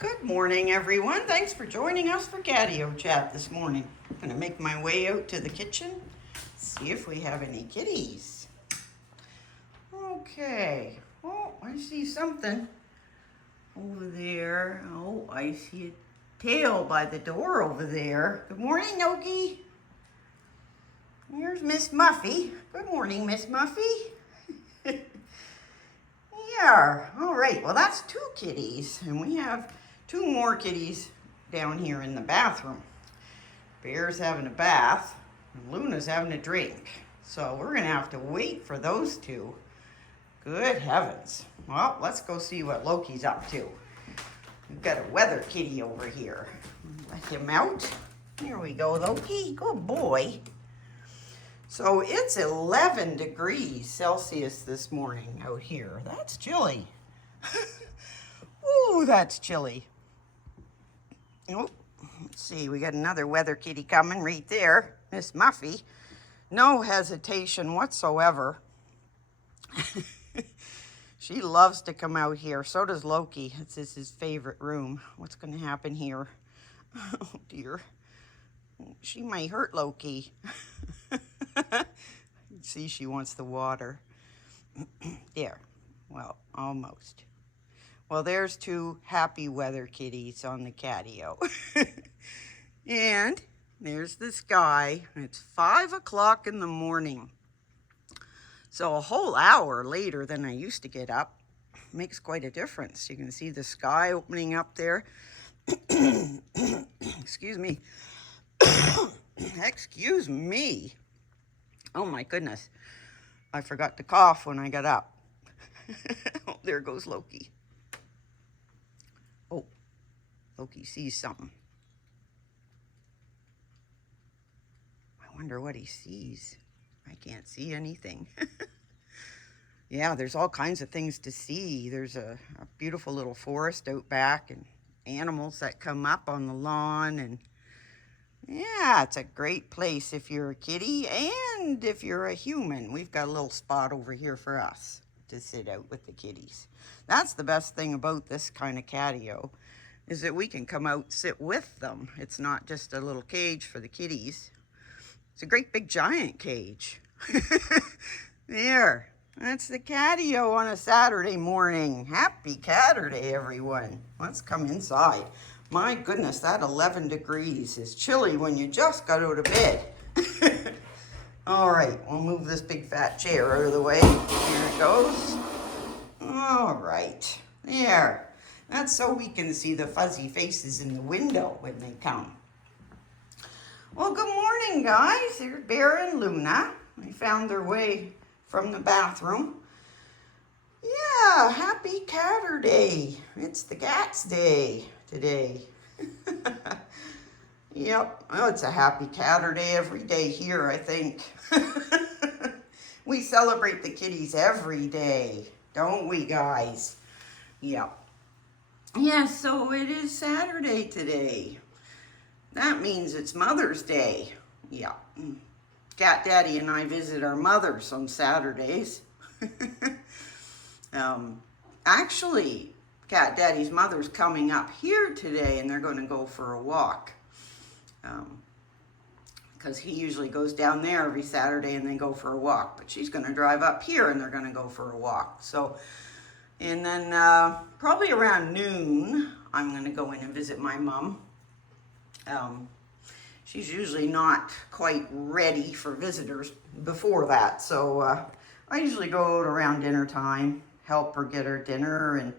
Good morning, everyone. Thanks for joining us for Catio Chat this morning. I'm going to make my way out to the kitchen, see if we have any kitties. Okay. Oh, I see something over there. Oh, I see a tail by the door over there. Good morning, Loki. Here's Miss Muffy. Good morning, Miss Muffy. Yeah. All right. Well, that's two kitties, and we have two more kitties down here in the bathroom. Bear's having a bath, and Luna's having a drink. So we're going to have to wait for those two. Good heavens. Well, let's go see what Loki's up to. We've got a weather kitty over here. Let him out. Here we go, Loki. Good boy. So it's 11 degrees Celsius this morning out here. That's chilly. Ooh, that's chilly. Oh, let's see, we got another weather kitty coming right there, Miss Muffy. No hesitation whatsoever. She loves to come out here. So does Loki. This is his favorite room. What's going to happen here? Oh, dear. She might hurt Loki. See, she wants the water. There. Well, almost. Well, there's two happy weather kitties on the catio. And there's the sky. It's 5 o'clock in the morning. So a whole hour later than I used to get up makes quite a difference. You can see the sky opening up there. Excuse me. Excuse me. Oh my goodness. I forgot to cough when I got up. Oh, there goes Loki. Oh, Loki sees something. I wonder what he sees. I can't see anything. Yeah, there's all kinds of things to see. There's a beautiful little forest out back and animals that come up on the lawn. And yeah, it's a great place if you're a kitty and if you're a human. We've got a little spot over here for us to sit out with the kitties. That's the best thing about this kind of catio, is that we can come out and sit with them. It's not just a little cage for the kitties. It's a great big giant cage. There, that's the catio on a Saturday morning. Happy Catterday, everyone. Let's come inside. My goodness, that 11 degrees is chilly when you just got out of bed. All right, we'll move this big fat chair out of the way. Here it goes. All right, there. That's so we can see the fuzzy faces in the window when they come. Well, good morning, guys. Here's Bear and Luna. They found their way from the bathroom. Yeah, happy Catterday. It's the cat's day today. Yep, well, it's a happy Catterday every day here, I think. We celebrate the kitties every day, don't we, guys? Yep. Yeah, so it is Saturday today. That means it's Mother's Day. Yeah. Cat Daddy and I visit our mothers on Saturdays. Actually, Cat Daddy's mother's coming up here today, and they're going to go for a walk. Because he usually goes down there every Saturday and they go for a walk. But she's going to drive up here and they're going to go for a walk. So, and then probably around noon, I'm going to go in and visit my mom. She's usually not quite ready for visitors before that. So I usually go out around dinner time, help her get her dinner and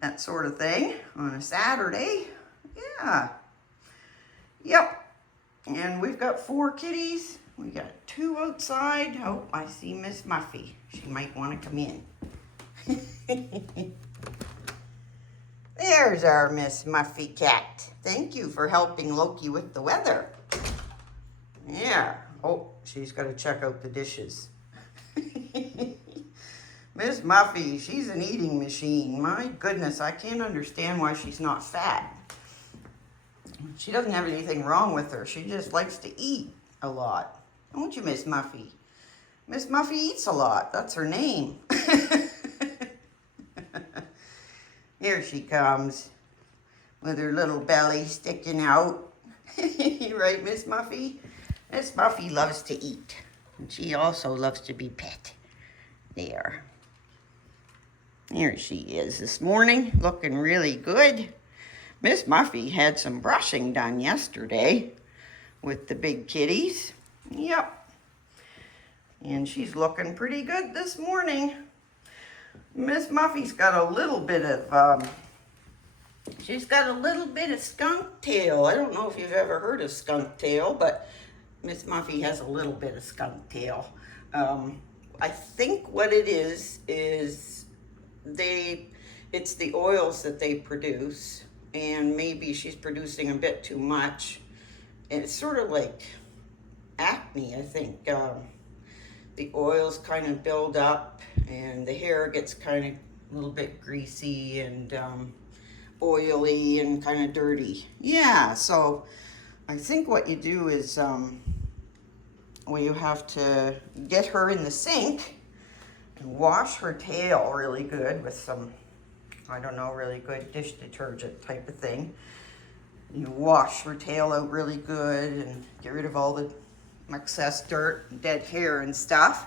that sort of thing on a Saturday. Yeah. Yep. And we've got 4 kitties. We got 2 outside. Oh, I see Miss Muffy. She might want to come in. There's our Miss Muffy cat. Thank you for helping Loki with the weather. Yeah. Oh, she's got to check out the dishes. Miss Muffy, she's an eating machine. My goodness, I can't understand why she's not fat. She doesn't have anything wrong with her. She just likes to eat a lot. Don't you, Miss Muffy? Miss Muffy eats a lot. That's her name. Here she comes. with her little belly sticking out. Right, Miss Muffy? Miss Muffy loves to eat. And she also loves to be pet. There. There she is this morning, looking really good. Miss Muffy had some brushing done yesterday with the big kitties. Yep. And she's looking pretty good this morning. Miss Muffy's got a little bit of, skunk tail. I don't know if you've ever heard of skunk tail, but Miss Muffy has a little bit of skunk tail. I think what it is it's the oils that they produce, and maybe she's producing a bit too much. And it's sort of like acne, I think. The oils kind of build up and the hair gets kind of a little bit greasy and oily and kind of dirty. Yeah, so I think what you do is, well, you have to get her in the sink and wash her tail really good with some, I don't know, really good dish detergent type of thing. You wash her tail out really good and get rid of all the excess dirt and dead hair and stuff.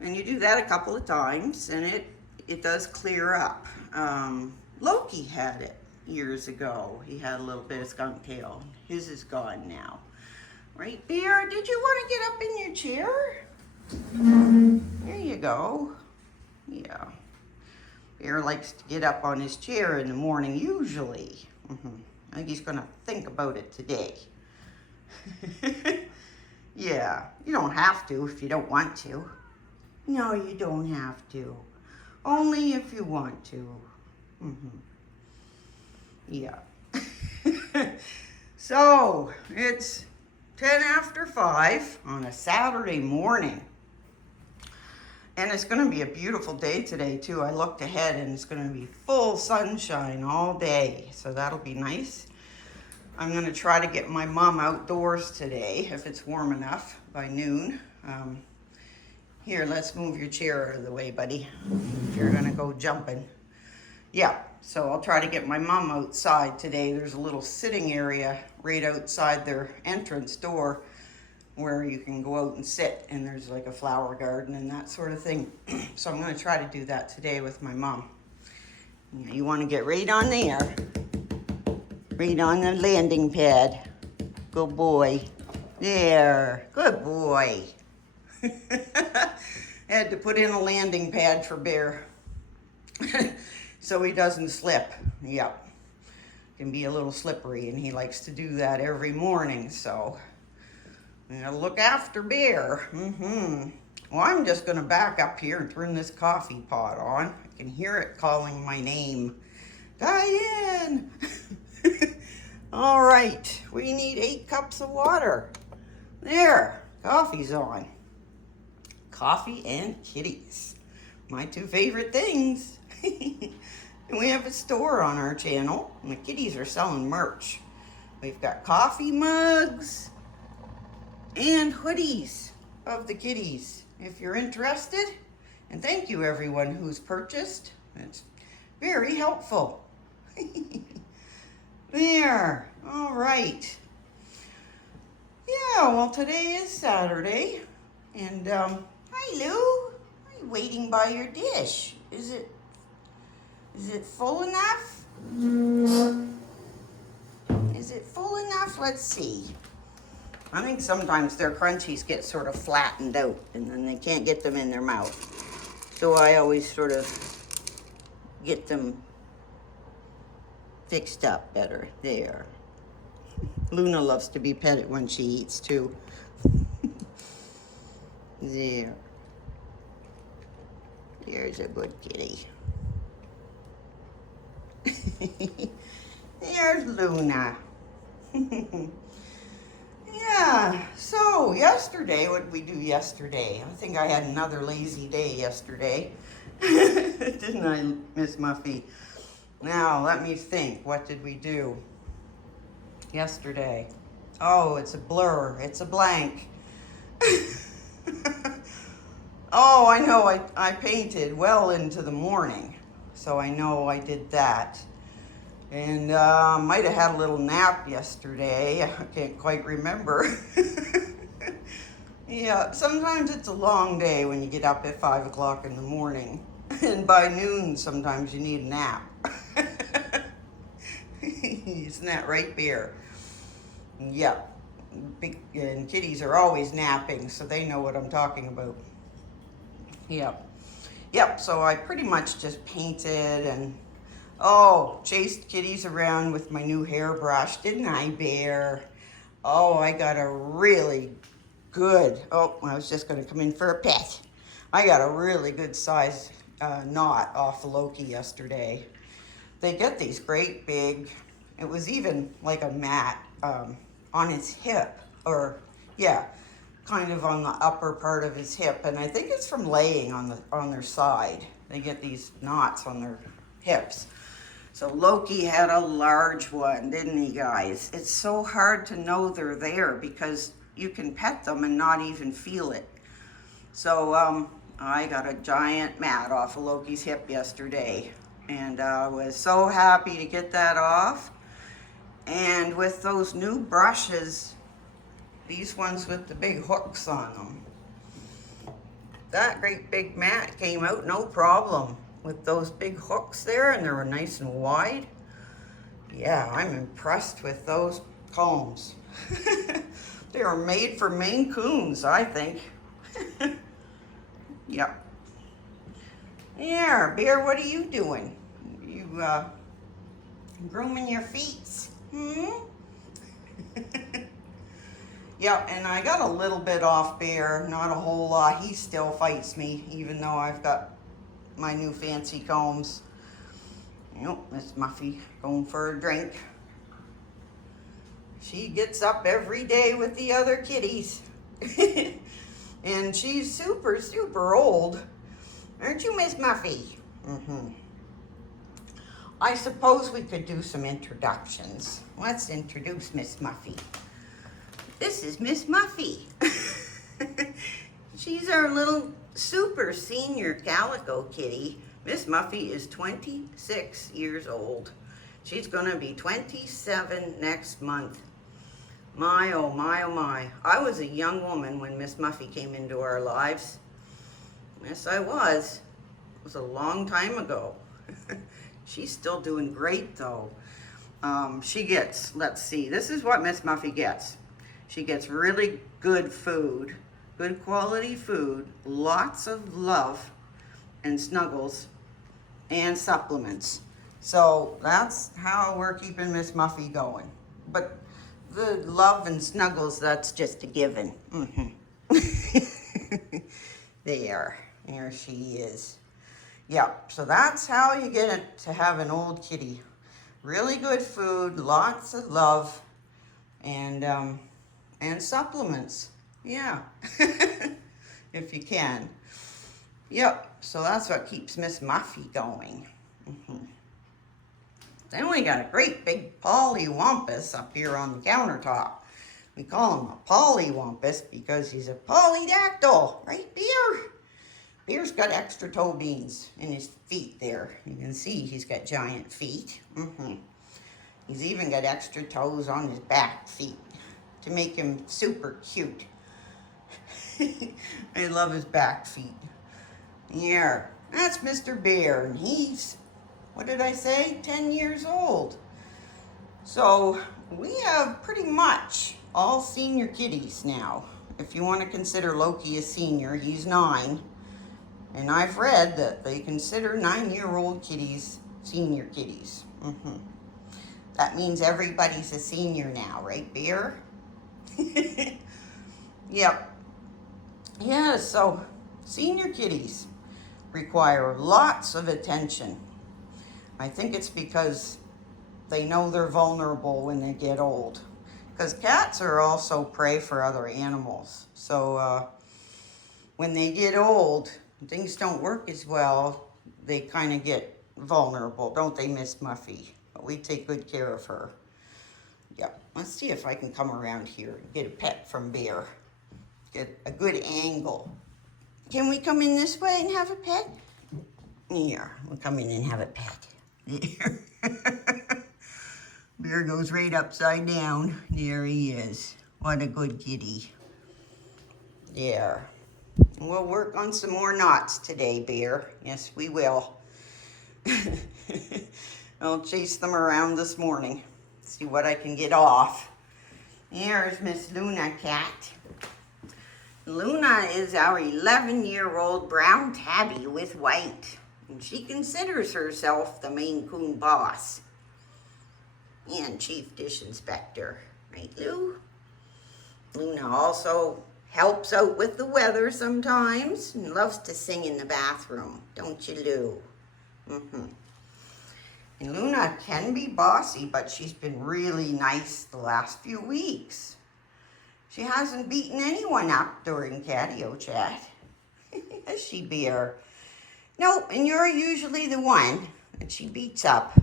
And you do that a couple of times and it does clear up. Loki had it years ago. He had a little bit of skunk tail. His is gone now. Right, Bear? Did you want to get up in your chair? There you go. Yeah. Bear likes to get up on his chair in the morning usually. I think he's going to think about it today. Yeah, you don't have to if you don't want to. No, you don't have to. Only if you want to. Yeah. So, it's 10 after 5 on a Saturday morning. And it's going to be a beautiful day today, too. I looked ahead and it's going to be full sunshine all day. So that'll be nice. I'm going to try to get my mom outdoors today, if it's warm enough, by noon. Here, let's move your chair out of the way, buddy, if you're going to go jumping. Yeah, so I'll try to get my mom outside today. There's a little sitting area right outside their entrance door where you can go out and sit, and there's like a flower garden and that sort of thing. So I'm going to try to do that today with my mom. You want to get right on there. Right on the landing pad. Good boy. There. Good boy. Had to put in a landing pad for Bear so he doesn't slip. Yep. Can be a little slippery, and he likes to do that every morning, so I gotta look after Bear. Well, I'm just gonna back up here and turn this coffee pot on. I can hear it calling my name. Diane! All right, we need 8 cups of water. There, coffee's on. Coffee and kitties, my 2 favorite things. And we have a store on our channel, and the kitties are selling merch. We've got coffee mugs and hoodies of the kitties, if you're interested. And thank you everyone who's purchased. It's very helpful. There, all right. Yeah, well, today is Saturday, and hi Lou, are you waiting by your dish? Is it full enough? Is it full enough? Let's see. I think sometimes their crunchies get sort of flattened out, and then they can't get them in their mouth. So I always sort of get them fixed up better. There. Luna loves to be petted when she eats too. There. There's a good kitty. There's Luna. Yeah, so yesterday, what did we do yesterday? I think I had another lazy day yesterday. Didn't I, Miss Muffy? Now, let me think. What did we do yesterday? Oh, it's a blur. It's a blank. Oh, I know. I painted well into the morning. So I know I did that. And might have had a little nap yesterday. I can't quite remember. Yeah, sometimes it's a long day when you get up at 5 o'clock in the morning. And by noon, sometimes you need a nap. Isn't that right, Bear? Yeah. And kitties are always napping, so they know what I'm talking about. Yep. Yep, so I pretty much just painted and, chased kitties around with my new hairbrush, didn't I, Bear? Oh, I got a really good, I was just going to come in for a pet. I got a really good size knot off of Loki yesterday. They get these great big, it was even like a mat on his hip, or yeah, kind of on the upper part of his hip, and I think it's from laying on their side. They get these knots on their hips. So Loki had a large one, didn't he, guys? It's so hard to know they're there because you can pet them and not even feel it. So I got a giant mat off of Loki's hip yesterday, and I was so happy to get that off. And with those new brushes, these ones with the big hooks on them, that great big mat came out no problem with those big hooks there, and they were nice and wide. Yeah, I'm impressed with those combs. They were made for MaineCoons, I think. Yep. Yeah, Bear, what are you doing? You grooming your feet? Yep, and I got a little bit off Bear, not a whole lot. He still fights me, even though I've got my new fancy combs. Yep, Miss Muffy going for a drink. She gets up every day with the other kitties. And she's super, super old. Aren't you, Miss Muffy? I suppose we could do some introductions. Let's introduce Miss Muffy. This is Miss Muffy. She's our little super senior Calico kitty. Miss Muffy is 26 years old. She's gonna be 27 next month. My, oh my, oh my. I was a young woman when Miss Muffy came into our lives. Yes, I was. It was a long time ago. She's still doing great though. She gets, let's see, this is what Miss Muffy gets. She gets really good food, good quality food, lots of love and snuggles and supplements. So that's how we're keeping Miss Muffy going. But the love and snuggles, that's just a given. There she is. Yep, so that's how you get it to have an old kitty. Really good food, lots of love, and supplements. Yeah, if you can. Yep, so that's what keeps Miss Muffy going. Then we got a great big polywampus up here on the countertop. We call him a polywampus because he's a polydactyl, right, Bear? Bear's got extra toe beans in his feet there. You can see he's got giant feet. He's even got extra toes on his back feet to make him super cute. I love his back feet. Yeah, that's Mr. Bear, and he's, what did I say, 10 years old. So we have pretty much all senior kitties now. If you want to consider Loki a senior, he's 9. And I've read that they consider 9-year-old kitties senior kitties. That means everybody's a senior now, right, Bear? Yep. Yeah, so senior kitties require lots of attention. I think it's because they know they're vulnerable when they get old. Because cats are also prey for other animals. So when they get old, things don't work as well. They kind of get vulnerable, don't they, Miss Muffy? But we take good care of her. Yep. Let's see if I can come around here and get a pet from Bear. Get a good angle. Can we come in this way and have a pet? Here, we'll come in and have a pet. Bear goes right upside down. There he is. What a good kitty. There. We'll work on some more knots today, Bear. Yes, we will. I'll chase them around this morning. See what I can get off. Here's Miss Luna Cat. Luna is our 11-year-old brown tabby with white. And she considers herself the MaineCoon boss. And Chief Dish Inspector. Right, Lou? Luna also helps out with the weather sometimes and loves to sing in the bathroom. Don't you, Lou? And Luna can be bossy, but she's been really nice the last few weeks. She hasn't beaten anyone up during Catio Chat. Has she, Bear? No, and you're usually the one that she beats up.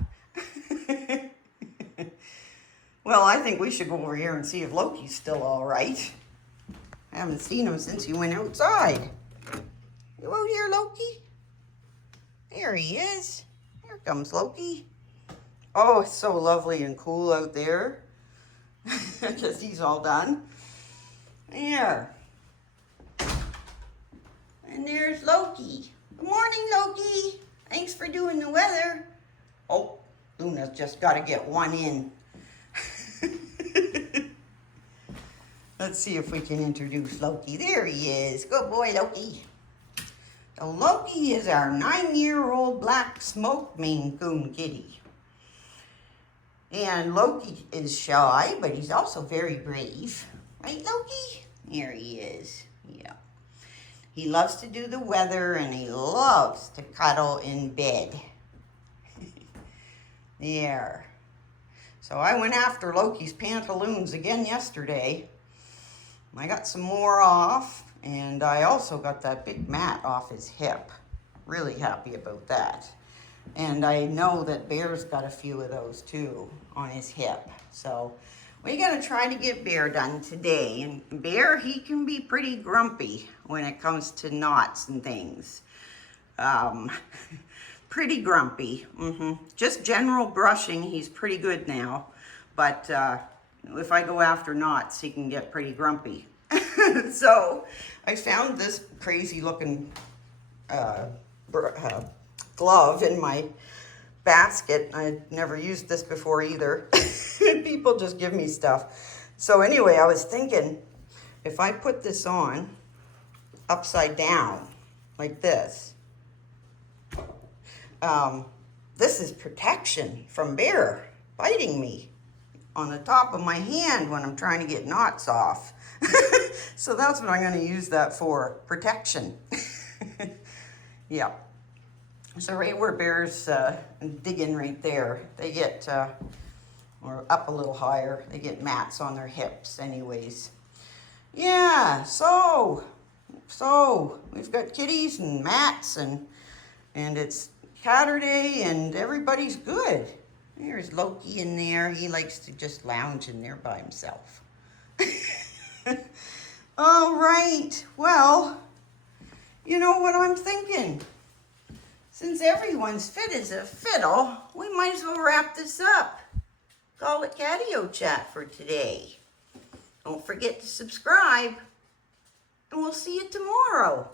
Well, I think we should go over here and see if Loki's still all right. I haven't seen him since he went outside. You out here, Loki? There he is. Here comes Loki. Oh, it's so lovely and cool out there. Because he's all done. There. And there's Loki. Good morning, Loki. Thanks for doing the weather. Oh, Luna's just got to get one in. Let's see if we can introduce Loki. There he is. Good boy, Loki. So Loki is our 9-year-old black smoke MaineCoon kitty. And Loki is shy, but he's also very brave. Right, Loki? There he is. Yeah. He loves to do the weather, and he loves to cuddle in bed. There. So I went after Loki's pantaloons again yesterday. I got some more off, and I also got that big mat off his hip. Really happy about that. And I know that Bear's got a few of those too on his hip. So we're gonna try to get Bear done today. And Bear, he can be pretty grumpy when it comes to knots and things. Pretty grumpy. Just general brushing, he's pretty good now. But if I go after knots, he can get pretty grumpy. So I found this crazy looking glove in my basket. I'd never used this before either. People just give me stuff. So anyway, I was thinking, if I put this on upside down like this, this is protection from Bear biting me on the top of my hand when I'm trying to get knots off. So that's what I'm going to use that for, protection. Yeah. So right where Bear's digging right there, they get, or up a little higher, they get mats on their hips anyways. Yeah, so we've got kitties and mats, and it's Saturday and everybody's good. There's Loki in there. He likes to just lounge in there by himself. All right, well, you know what I'm thinking? Since everyone's fit as a fiddle, we might as well wrap this up. Call it Catio Chat for today. Don't forget to subscribe, and we'll see you tomorrow.